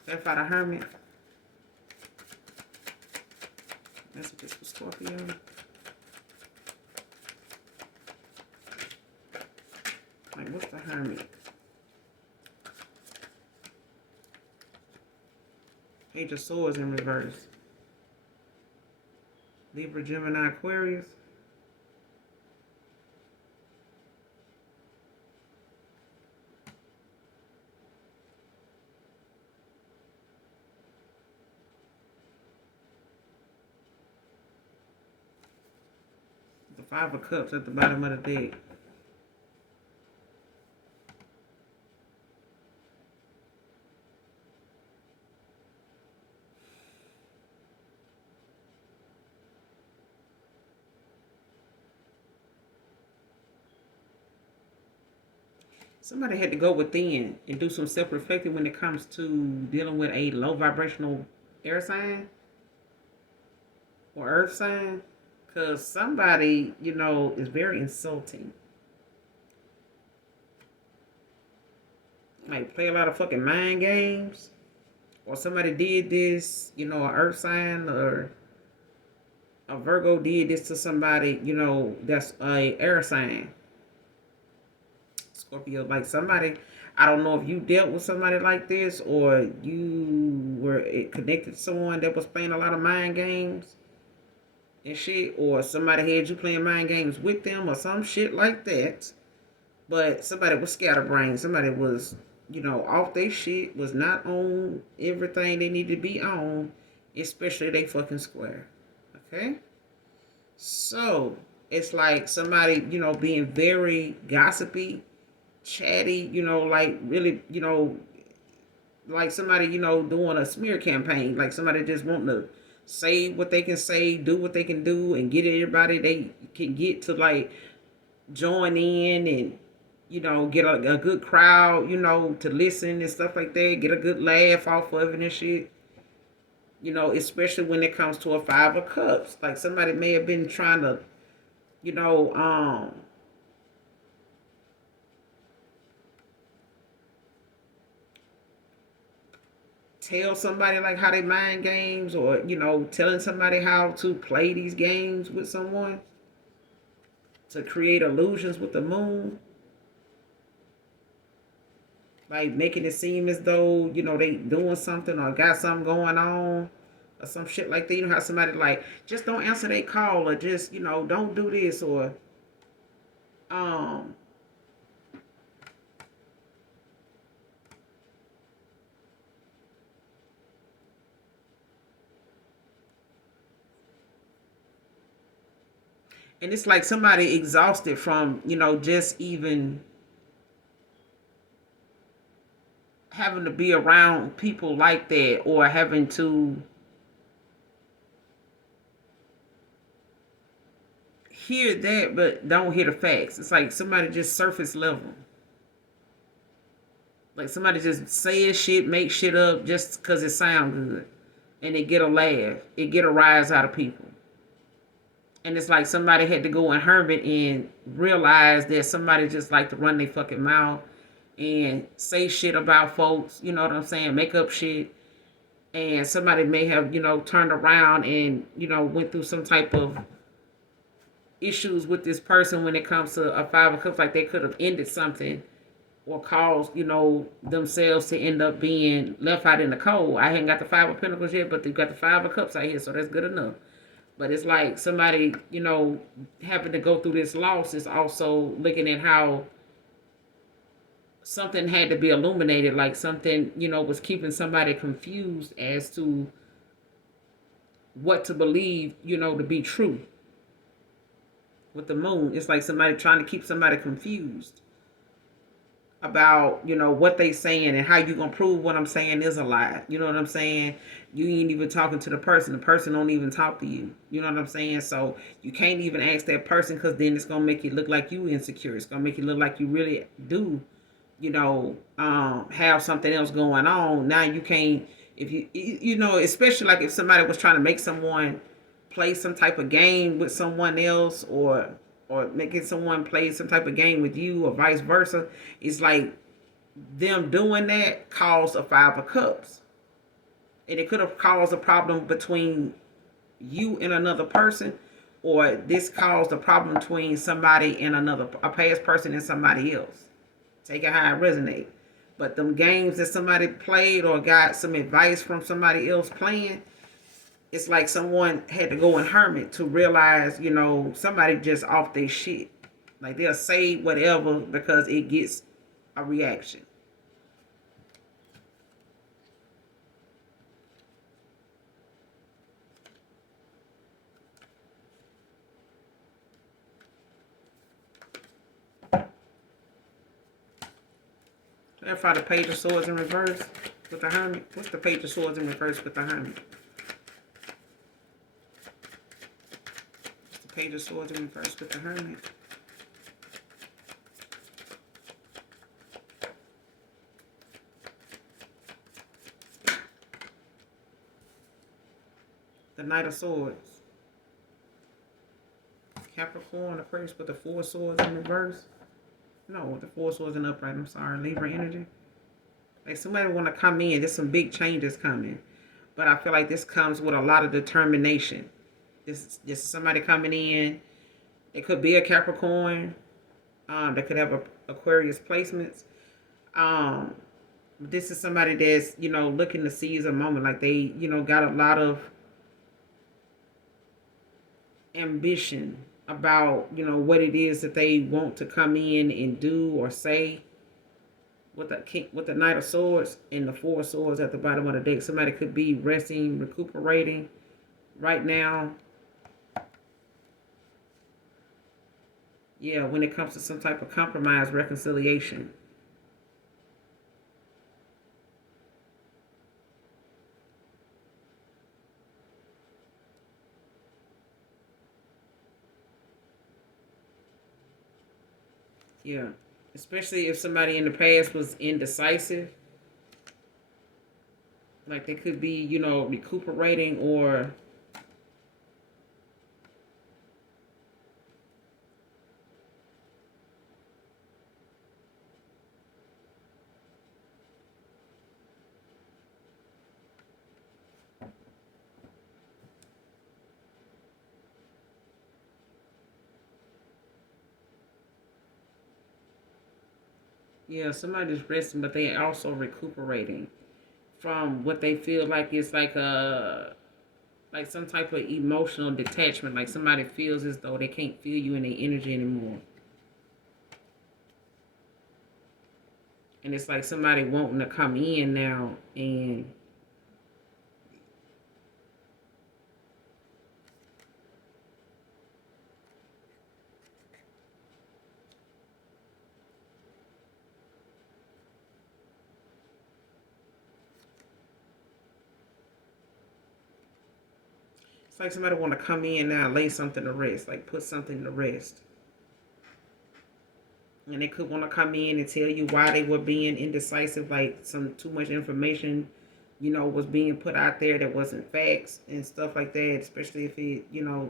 Clarify the Hermit. Messages for Scorpio. Like, what's the Hermit? Page of Swords in reverse. Libra, Gemini, Aquarius. The Five of Cups at the bottom of the deck. Somebody had to go within and do some self-reflecting when it comes to dealing with a low vibrational air sign or earth sign. Because somebody, is very insulting. Like, play a lot of fucking mind games. Or somebody did this, an earth sign or a Virgo did this to somebody, that's a air sign. Scorpio, like somebody, I don't know if you dealt with somebody like this or you were connected to someone that was playing a lot of mind games and shit, or somebody had you playing mind games with them or some shit like that. But somebody was scatterbrained. Somebody was, off their shit, was not on everything they needed to be on, especially they fucking square. Okay? So, it's like somebody, being very gossipy, chatty, like really, like somebody, doing a smear campaign, like somebody just wanting to say what they can say, do what they can do, and get everybody they can get to like join in and get a good crowd, to listen and stuff like that, get a good laugh off of it and shit. Especially when it comes to a five of cups. Like somebody may have been trying to, you know, um, tell somebody like how they mind games, or telling somebody how to play these games with someone to create illusions with the moon, like making it seem as though they doing something or got something going on or some shit like that. How somebody like just don't answer their call, or just don't do this, or um and it's like somebody exhausted from just even having to be around people like that, or having to hear that but don't hear the facts. It's like somebody just surface level. Like somebody just say shit, make shit up just because it sound good. And it get a laugh. It get a rise out of people. And it's like somebody had to go and hermit and realize that somebody just like to run their fucking mouth and say shit about folks, you know what I'm saying? Make up shit. And somebody may have, turned around and, went through some type of issues with this person when it comes to a five of cups. Like they could have ended something or caused, themselves to end up being left out in the cold. I ain't got the five of pentacles yet, but they got the five of cups out here, so that's good enough. But it's like somebody, having to go through this loss is also looking at how something had to be illuminated, like something, was keeping somebody confused as to what to believe, to be true. With the moon, it's like somebody trying to keep somebody confused about what they saying and how you gonna prove what I'm saying is a lie. You know what I'm saying? You ain't even talking to the person don't even talk to you. You know what I'm saying? So you can't even ask that person, because then it's gonna make you look like you insecure. It's gonna make you look like you really do have something else going on. Now you can't, if especially like if somebody was trying to make someone play some type of game with someone else, or making someone play some type of game with you, or vice versa. It's like them doing that caused a five of cups, and it could have caused a problem between you and another person, or this caused a problem between somebody and a past person and somebody else. Take it how it resonate. But them games that somebody played or got some advice from somebody else playing, it's like someone had to go and hermit to realize, somebody just off their shit. Like they'll say whatever because it gets a reaction. Therefore, the page of swords in reverse with the hermit. What's the page of swords in reverse with the hermit? What's the page of swords in reverse with the hermit? The Knight of Swords. Capricorn, the first with the Four Swords in reverse. No, with the Four Swords in upright. I'm sorry, Libra energy. Like somebody want to come in. There's some big changes coming. But I feel like this comes with a lot of determination. This is somebody coming in. It could be a Capricorn. That could have Aquarius placements. This is somebody that's, looking to seize a moment. Like they, got a lot of ambition about, what it is that they want to come in and do or say. With the Knight of Swords and the Four Swords at the bottom of the deck, somebody could be resting, recuperating right now. Yeah, when it comes to some type of compromise, reconciliation. Yeah. Especially if somebody in the past was indecisive. Like they could be, recuperating or yeah, somebody's resting, but they also recuperating from what they feel like is like some type of emotional detachment. Like somebody feels as though they can't feel you in their energy anymore. And it's like somebody wanting to come in now and it's like somebody want to come in now and lay something to rest, like put something to rest. And they could want to come in and tell you why they were being indecisive, like some too much information, was being put out there that wasn't facts and stuff like that, especially if it,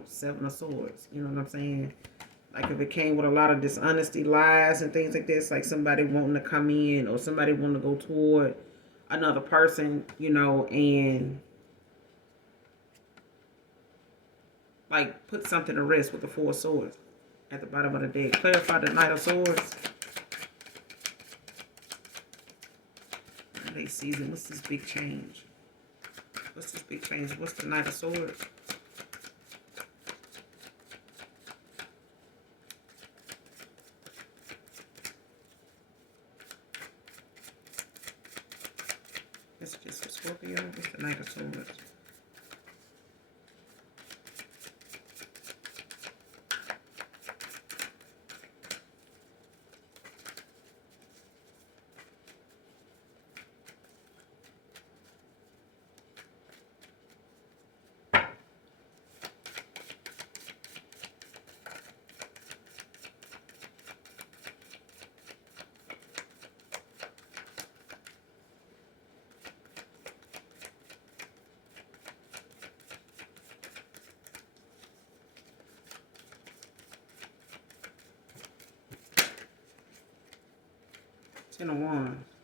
seven of swords. You know what I'm saying? Like if it came with a lot of dishonesty, lies, and things like this, like somebody wanting to come in or somebody wanting to go toward another person, and like put something to rest with the four swords at the bottom of the deck. Clarify the Knight of Swords. Holiday season. What's this big change? What's this big change? What's the Knight of Swords? That's just for Scorpio. What's the Knight of Swords? Ten of Wands.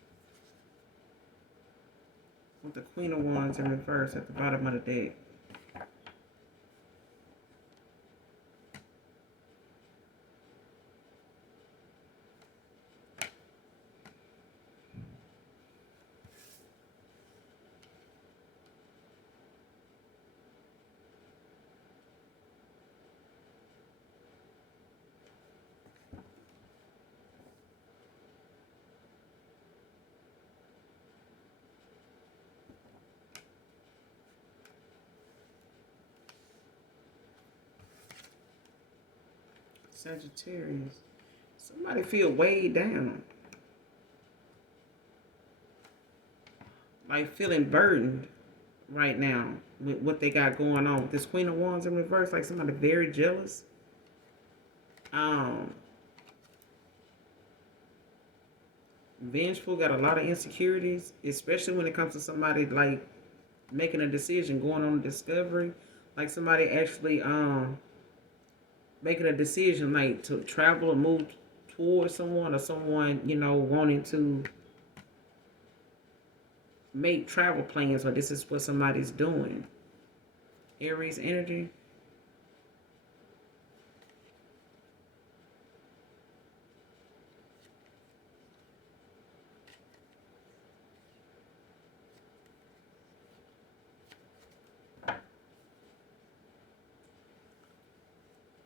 With the Queen of Wands in reverse at the bottom of the deck. Sagittarius. Somebody feel weighed down. Like feeling burdened right now with what they got going on. With this Queen of Wands in reverse, like somebody very jealous. Um, Vengeful, got a lot of insecurities, especially when it comes to somebody like making a decision, going on a discovery. Like somebody actually making a decision like to travel or move towards someone or someone, wanting to make travel plans or this is what somebody's doing. Aries energy.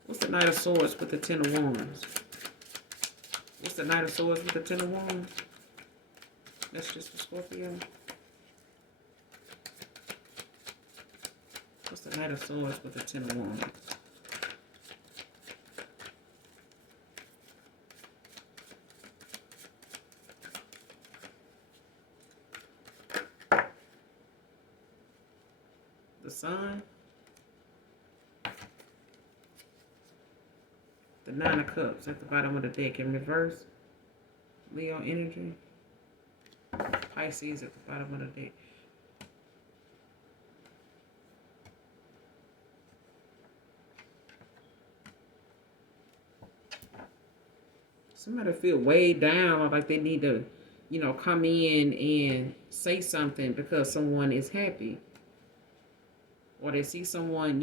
What's the Knight of Swords with the Ten of Wands? What's the Knight of Swords with the Ten of Wands? That's just for Scorpio. What's the Knight of Swords with the Ten of Wands? The Sun. The the Nine of Cups at the bottom of the deck in reverse. Leo energy. Pisces at the bottom of the deck. Somebody feel weighed down, like they need to, come in and say something because someone is happy. Or they see someone,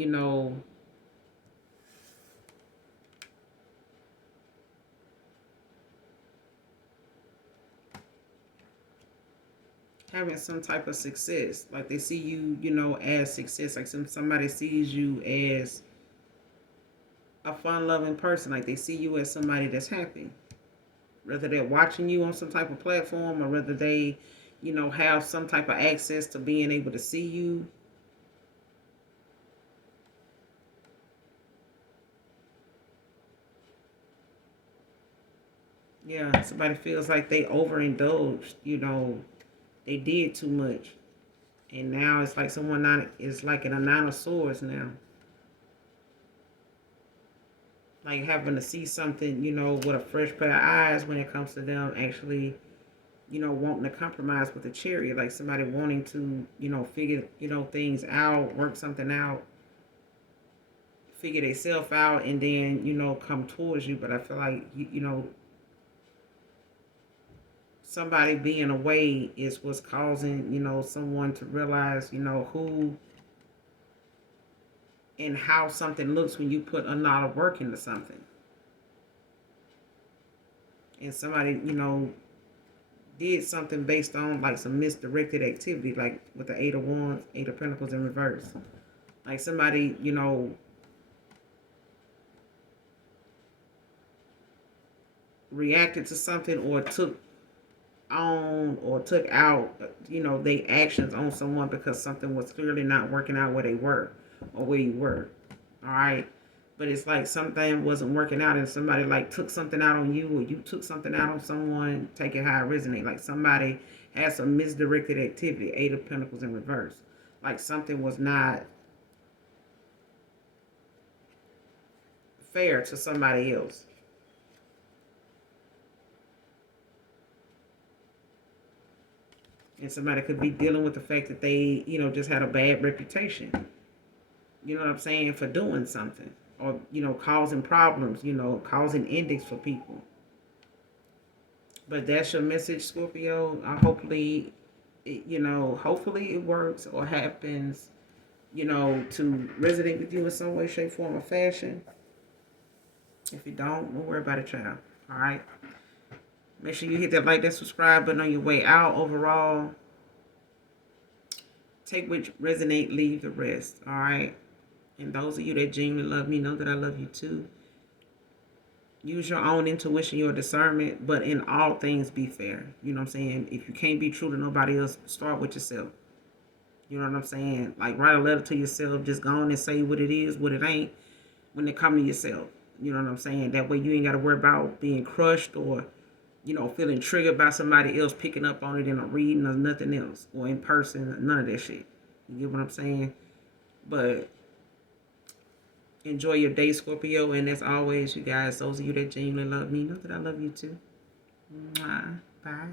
having some type of success. Like they see you, as success. Like somebody sees you as a fun-loving person. Like they see you as somebody that's happy. Whether they're watching you on some type of platform or whether they, have some type of access to being able to see you. Yeah, somebody feels like they overindulged, they did too much. And now it's like someone is like in a Nine of Swords now. Like having to see something, with a fresh pair of eyes when it comes to them actually, wanting to compromise with the Chariot. Like somebody wanting to, figure, things out, work something out, figure themselves out, and then, come towards you. But I feel like, somebody being away is what's causing, someone to realize, who and how something looks when you put a lot of work into something. And somebody, did something based on like some misdirected activity, like with the Eight of Wands, Eight of Pentacles in reverse. Like somebody, reacted to something or took on or took out, they actions on someone because something was clearly not working out where they were or where you were. All right. But it's like something wasn't working out and somebody like took something out on you or you took something out on someone. Take it how it resonate. Like somebody had some misdirected activity. Eight of Pentacles in reverse. Like something was not fair to somebody else. And somebody could be dealing with the fact that they, just had a bad reputation. You know what I'm saying? For doing something. Or, causing problems, causing endings for people. But that's your message, Scorpio. Hopefully, hopefully it works or happens, to resonate with you in some way, shape, form, or fashion. If you don't worry about it, child. All right? Make sure you hit that like, that subscribe button on your way out. Overall, take which resonate, leave the rest. All right? And those of you that genuinely love me know that I love you too. Use your own intuition, your discernment, but in all things be fair. You know what I'm saying? If you can't be true to nobody else, start with yourself. You know what I'm saying? Like write a letter to yourself. Just go on and say what it is, what it ain't when it come to yourself. You know what I'm saying? That way you ain't got to worry about being crushed or, feeling triggered by somebody else picking up on it in a reading or nothing else. Or in person, none of that shit. You get what I'm saying? But enjoy your day, Scorpio. And as always, you guys, those of you that genuinely love me, know that I love you too. Mwah. Bye.